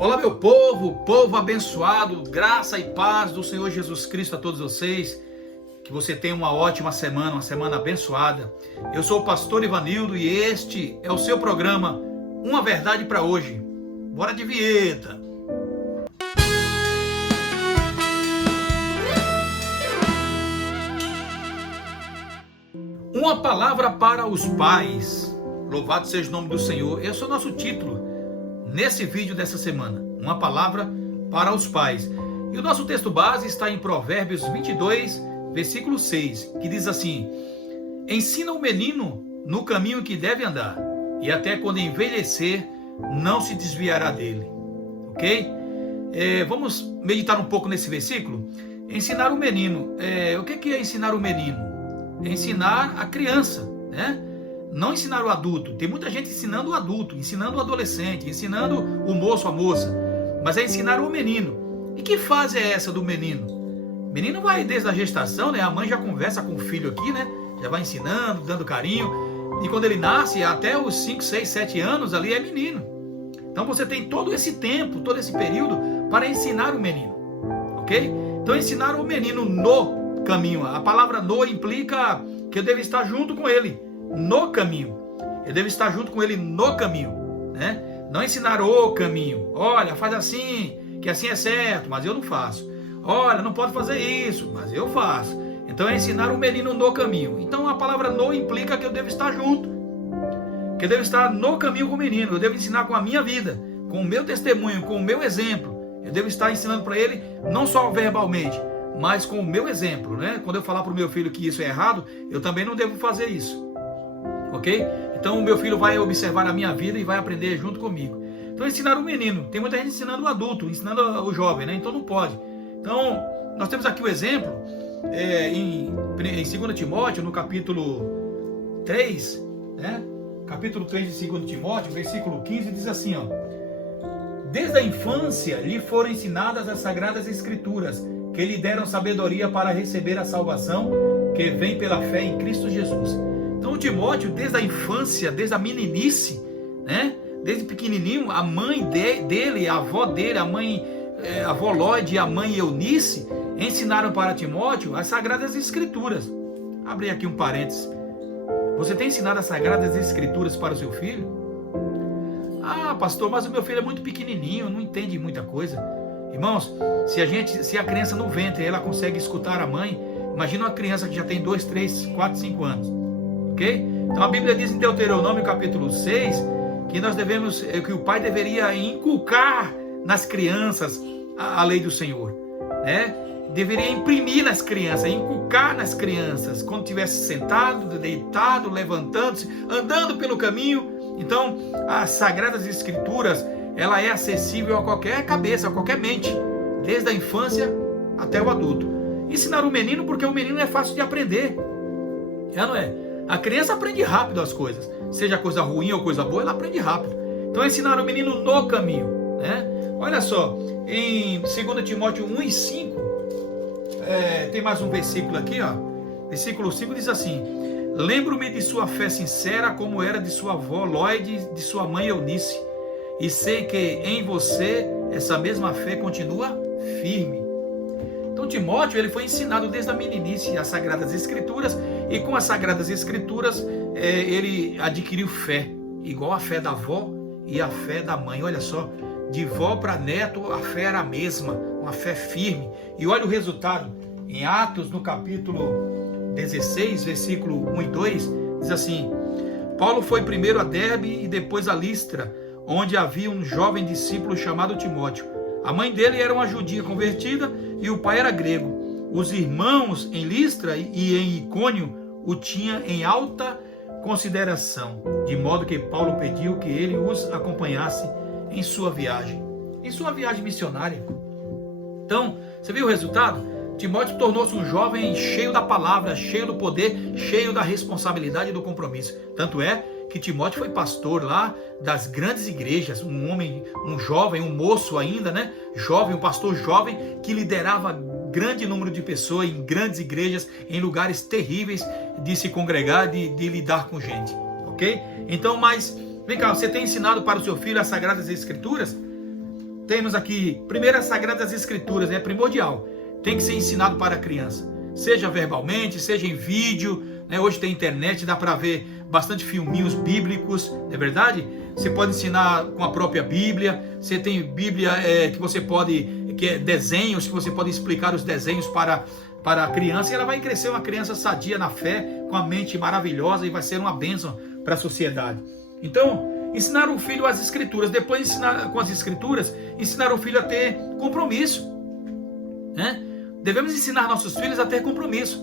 Olá, meu povo, povo abençoado, graça e paz do Senhor Jesus Cristo a todos vocês. Que você tenha uma ótima semana, uma semana abençoada. Eu sou o pastor Ivanildo e este é o seu programa Uma Verdade para Hoje. Bora de vinheta! Uma palavra para os pais. Louvado seja o nome do Senhor. Esse é o nosso título nesse vídeo dessa semana. Uma palavra para os pais. E o nosso texto base está em Provérbios 22, versículo 6, que diz assim: ensina o menino no caminho que deve andar, e até quando envelhecer, não se desviará dele. Ok? Vamos meditar um pouco nesse versículo. Ensinar o menino. O que é ensinar o menino? É ensinar a criança, né? Não ensinar o adulto. Tem muita gente ensinando o adulto, ensinando o adolescente, ensinando o moço, a moça. Mas é ensinar o menino. E que fase é essa do menino? O menino vai desde a gestação, né? A mãe já conversa com o filho aqui, né? Já vai ensinando, dando carinho. E quando ele nasce, até os 5, 6, 7 anos, ali é menino. Então você tem todo esse tempo, todo esse período para ensinar o menino. Ok? Então ensinar o menino no caminho. A palavra no implica que eu devo estar junto com ele no caminho. Eu devo estar junto com ele no caminho, né? Não ensinar o caminho. Olha, faz assim, que assim é certo, mas eu não faço. Olha, não pode fazer isso, mas eu faço. Então é ensinar o menino no caminho. Então a palavra no implica que eu devo estar junto. Que eu devo estar no caminho com o menino. Eu devo ensinar com a minha vida, com o meu testemunho, com o meu exemplo. Eu devo estar ensinando para ele, não só verbalmente, mas com o meu exemplo, né? Quando eu falar para o meu filho que isso é errado, eu também não devo fazer isso. Ok? Então o meu filho vai observar a minha vida e vai aprender junto comigo. Então ensinar o menino. Tem muita gente ensinando o adulto, ensinando o jovem, né? Então não pode. Então nós temos aqui o exemplo em 2 Timóteo, no capítulo 3, né? Capítulo 3 de 2 Timóteo, versículo 15, diz assim, ó: desde a infância lhe foram ensinadas as sagradas escrituras, que lhe deram sabedoria para receber a salvação que vem pela fé em Cristo Jesus. Então o Timóteo, desde a infância, desde a meninice, né? Desde pequenininho, a mãe dele, a avó dele, a avó Lloyd e a mãe Eunice ensinaram para Timóteo as sagradas escrituras. Abri aqui um parênteses. Você tem ensinado as sagradas escrituras para o seu filho? Ah, pastor, mas o meu filho é muito pequenininho, não entende muita coisa. Irmãos, se a criança no ventre ela consegue escutar a mãe, imagina uma criança que já tem 2, 3, 4, 5 anos. Ok? Então a Bíblia diz em Deuteronômio capítulo 6 que o pai deveria inculcar nas crianças a lei do Senhor, né? Deveria imprimir nas crianças, inculcar nas crianças, quando estivesse sentado, deitado, levantando-se, andando pelo caminho. Então as Sagradas Escrituras, ela é acessível a qualquer cabeça, a qualquer mente, desde a infância até o adulto. Ensinar o menino, porque o menino é fácil de aprender, não é? A criança aprende rápido as coisas, seja coisa ruim ou coisa boa, ela aprende rápido. Então ensinar o menino no caminho, né? Olha só, em 2 Timóteo 1 e 5, tem mais um versículo aqui, ó. Versículo 5 diz assim: lembro-me de sua fé sincera, como era de sua avó Lloyd e de sua mãe Eunice, e sei que em você essa mesma fé continua firme. Então Timóteo, ele foi ensinado desde a meninice as Sagradas Escrituras, e com as Sagradas Escrituras ele adquiriu fé, igual a fé da avó e a fé da mãe. Olha só, de vó para neto a fé era a mesma, uma fé firme. E olha o resultado, em Atos, no capítulo 16, versículo 1 e 2, diz assim: Paulo foi primeiro a Derbe e depois a Listra, onde havia um jovem discípulo chamado Timóteo. A mãe dele era uma judia convertida e o pai era grego. Os irmãos em Listra e em Icônio o tinham em alta consideração, de modo que Paulo pediu que ele os acompanhasse em sua viagem missionária. Então, você viu o resultado? Timóteo tornou-se um jovem cheio da palavra, cheio do poder, cheio da responsabilidade e do compromisso. Tanto é que Timóteo foi pastor lá das grandes igrejas, um homem, um jovem, um moço ainda, né? Jovem, um pastor jovem que liderava grande número de pessoas em grandes igrejas, em lugares terríveis de se congregar, de lidar com gente, ok? Então, mas, vem cá, você tem ensinado para o seu filho as Sagradas Escrituras? temos aqui, primeiro, as Sagradas Escrituras, é primordial. Tem que ser ensinado para a criança. Seja verbalmente, seja em vídeo, né? Hoje tem internet, dá para ver bastante filminhos bíblicos, não é verdade? Você pode ensinar com a própria Bíblia. Você tem Bíblia que você pode, desenhos, que você pode explicar os desenhos para a criança, e ela vai crescer uma criança sadia na fé, com a mente maravilhosa, e vai ser uma bênção para a sociedade. Então, ensinar o filho as Escrituras, depois ensinar com as Escrituras, ensinar o filho a ter compromisso, né? Devemos ensinar nossos filhos a ter compromisso.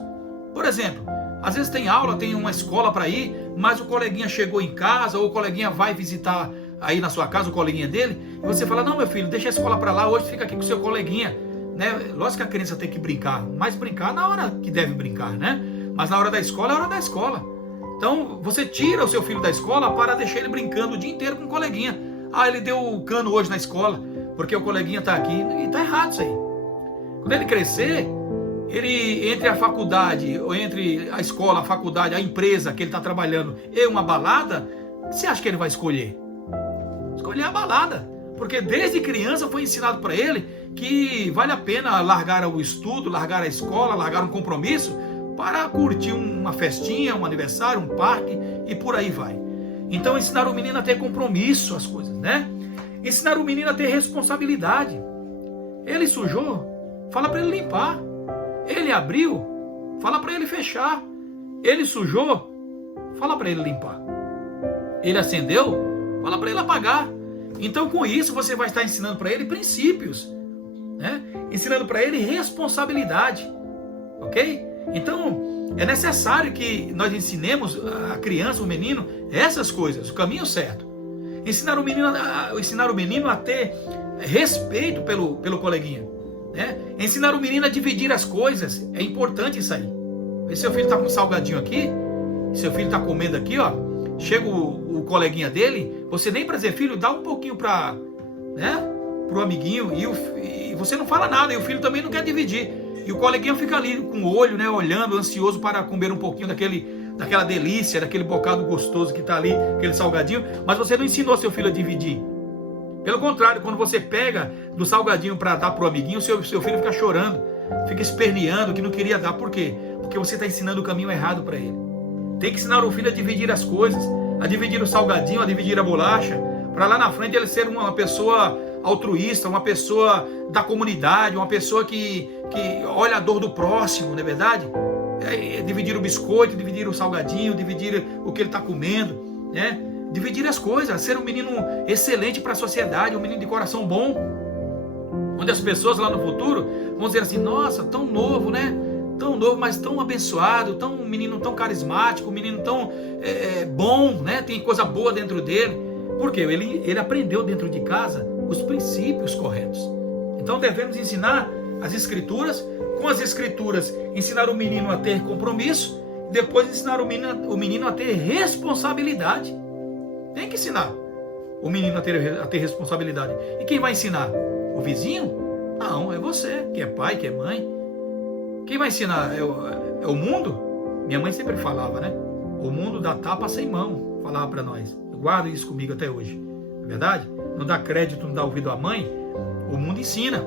Por exemplo, às vezes tem aula, tem uma escola para ir, mas o coleguinha chegou em casa, ou o coleguinha vai visitar aí na sua casa, o coleguinha dele, e você fala, não, meu filho, deixa a escola para lá, hoje fica aqui com o seu coleguinha, né? Lógico que a criança tem que brincar, mas brincar na hora que deve brincar, né? Mas na hora da escola é a hora da escola. Então, você tira o seu filho da escola para deixar ele brincando o dia inteiro com o coleguinha. Ah, ele deu o cano hoje na escola, porque o coleguinha está aqui, e está errado isso aí. Quando ele crescer, ele, entre a faculdade, ou entre a escola, a faculdade, a empresa que ele está trabalhando e uma balada, o que você acha que ele vai escolher? Escolher a balada. Porque desde criança foi ensinado para ele que vale a pena largar o estudo, largar a escola, largar um compromisso para curtir uma festinha, um aniversário, um parque e por aí vai. Então ensinar o menino a ter compromisso, as coisas, né? Ensinar o menino a ter responsabilidade. Ele sujou, fala para ele limpar. Ele abriu, fala para ele fechar. Ele sujou, fala para ele limpar. Ele acendeu, fala para ele apagar. Então com isso você vai estar ensinando para ele princípios, né? Ensinando para ele responsabilidade, ok? Então é necessário que nós ensinemos a criança, o menino, essas coisas, o caminho certo. Ensinar o menino a ter respeito pelo coleguinha, né? Ensinar o menino a dividir as coisas, é importante isso aí. Vê se seu filho está com um salgadinho aqui, seu filho está comendo aqui, ó. Chega o coleguinha dele, você nem para dizer, filho, dá um pouquinho para, né, pro amiguinho, e você não fala nada, e o filho também não quer dividir. E o coleguinha fica ali com o olho, né, olhando, ansioso para comer um pouquinho daquela delícia, daquele bocado gostoso que está ali, aquele salgadinho, mas você não ensinou seu filho a dividir. Pelo contrário, quando você pega do salgadinho para dar pro amiguinho, seu filho fica chorando, fica esperneando que não queria dar. Por quê? Porque você está ensinando o caminho errado para ele. Tem que ensinar o filho a dividir as coisas, a dividir o salgadinho, a dividir a bolacha, para lá na frente ele ser uma pessoa altruísta, uma pessoa da comunidade, uma pessoa que olha a dor do próximo, não é verdade? Dividir o biscoito, dividir o salgadinho, dividir o que ele está comendo, né? Dividir as coisas, ser um menino excelente para a sociedade, um menino de coração bom, onde as pessoas lá no futuro vão dizer assim, nossa, tão novo, né? Tão novo, mas tão abençoado, um menino tão carismático, um menino tão bom, né? Tem coisa boa dentro dele. Por quê? Ele aprendeu dentro de casa os princípios corretos. Então devemos ensinar as Escrituras, com as Escrituras ensinar o menino a ter compromisso, depois ensinar o menino a ter responsabilidade. Tem que ensinar o menino a ter responsabilidade. E quem vai ensinar? O vizinho? Não, é você, que é pai, que é mãe. Quem vai ensinar? É o mundo? Minha mãe sempre falava, né? O mundo dá tapa sem mão, falava para nós. Eu guardo isso comigo até hoje. Não é verdade? Não dá crédito, não dá ouvido à mãe. O mundo ensina.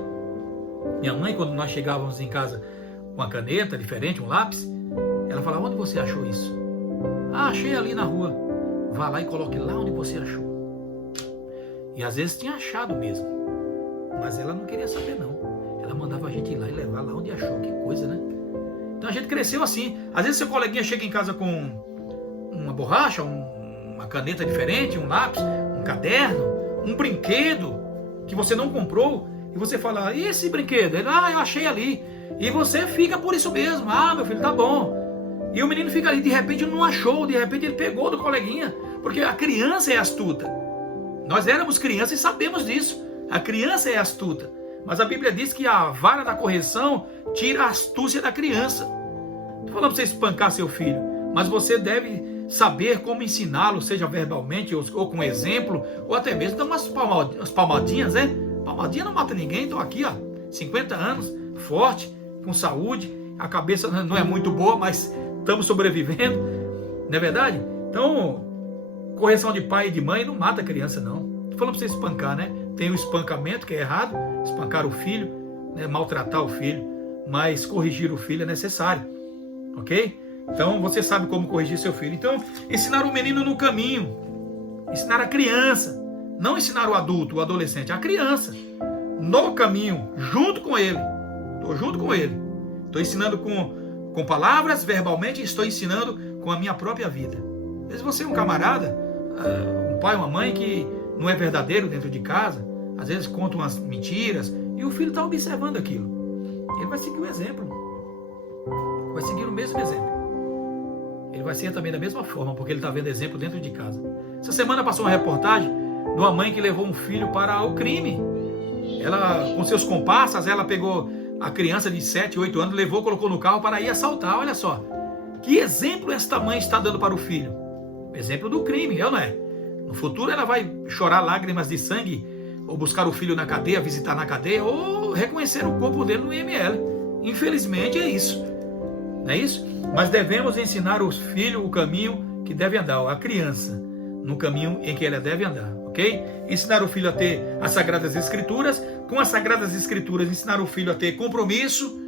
Minha mãe, quando nós chegávamos em casa com uma caneta diferente, um lápis, ela falava, onde você achou isso? Ah, achei ali na rua. Vá lá e coloque lá onde você achou. E às vezes tinha achado mesmo. Mas ela não queria saber não. Ela mandava a gente ir lá e levar lá onde achou. Que coisa, né? Então a gente cresceu assim. Às vezes seu coleguinha chega em casa com uma borracha, uma caneta diferente, um lápis, um caderno, um brinquedo que você não comprou. E você fala, e esse brinquedo? Ele, eu achei ali. E você fica por isso mesmo. Ah, meu filho, tá bom. E o menino fica ali, de repente não achou, de repente ele pegou do coleguinha. Porque a criança é astuta. Nós éramos crianças e sabemos disso. A criança é astuta. Mas a Bíblia diz que a vara da correção tira a astúcia da criança. Não estou falando para você espancar seu filho, mas você deve saber como ensiná-lo, seja verbalmente ou com exemplo, ou até mesmo dar umas palmadinhas, né? Palmadinha não mata ninguém. Estou aqui, ó, 50 anos, forte, com saúde, a cabeça não é muito boa, mas estamos sobrevivendo, não é verdade? Então, correção de pai e de mãe não mata a criança, não. Estou falando para você espancar, né? tem o espancamento, que é errado, espancar o filho, né, maltratar o filho, mas corrigir o filho é necessário, ok? Então você sabe como corrigir seu filho. Então, ensinar o menino no caminho, ensinar a criança, não ensinar o adulto, o adolescente, a criança, no caminho, junto com ele. Estou junto com ele. Estou ensinando com palavras, verbalmente, estou ensinando com a minha própria vida. Às vezes você é um camarada, um pai, uma mãe que não é verdadeiro dentro de casa, às vezes conta umas mentiras, e o filho está observando aquilo. Ele vai seguir o exemplo. Vai seguir o mesmo exemplo. Ele vai ser também da mesma forma, porque ele está vendo exemplo dentro de casa. Essa semana passou uma reportagem de uma mãe que levou um filho para o crime. Ela, com seus comparsas, ela pegou a criança de 7, 8 anos, levou, colocou no carro para ir assaltar. Olha só, que exemplo esta mãe está dando para o filho? Exemplo do crime, é ou não é? No futuro ela vai chorar lágrimas de sangue, ou buscar o filho na cadeia, visitar na cadeia, ou reconhecer o corpo dele no IML. Infelizmente é isso. Não é isso? Mas devemos ensinar os filhos o caminho que deve andar, a criança, no caminho em que ela deve andar, ok? Ensinar o filho a ter as Sagradas Escrituras, com as Sagradas Escrituras ensinar o filho a ter compromisso,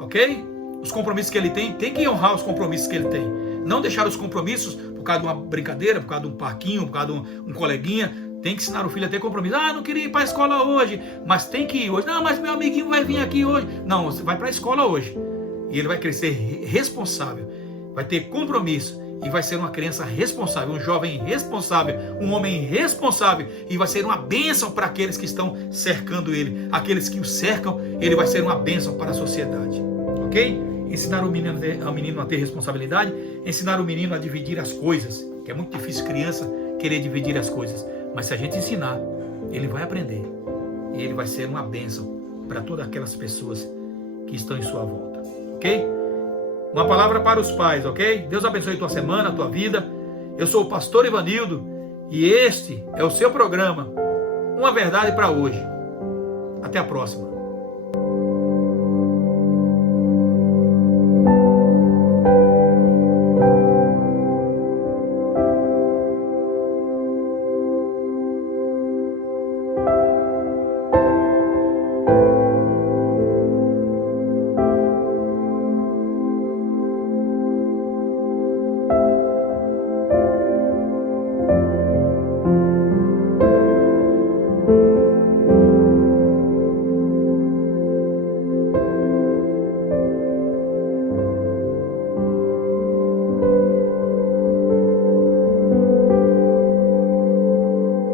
ok? Os compromissos que ele tem que honrar os compromissos que ele tem. Não deixar os compromissos por causa de uma brincadeira, por causa de um parquinho, por causa de um coleguinha. Tem que ensinar o filho a ter compromisso. Ah, não queria ir para a escola hoje, mas tem que ir hoje. Não, mas meu amiguinho vai vir aqui hoje. Não, você vai para a escola hoje. E ele vai crescer responsável, vai ter compromisso e vai ser uma criança responsável, um jovem responsável, um homem responsável, e vai ser uma bênção para aqueles que estão cercando ele, aqueles que o cercam. Ele vai ser uma bênção para a sociedade, ok? Ensinar o menino a ter responsabilidade, ensinar o menino a dividir as coisas, que é muito difícil criança querer dividir as coisas, mas se a gente ensinar, ele vai aprender e ele vai ser uma bênção para todas aquelas pessoas que estão em sua volta. Ok? Uma palavra para os pais, ok? Deus abençoe tua semana, tua vida. Eu sou o pastor Ivanildo e este é o seu programa, Uma Verdade para Hoje. Até a próxima.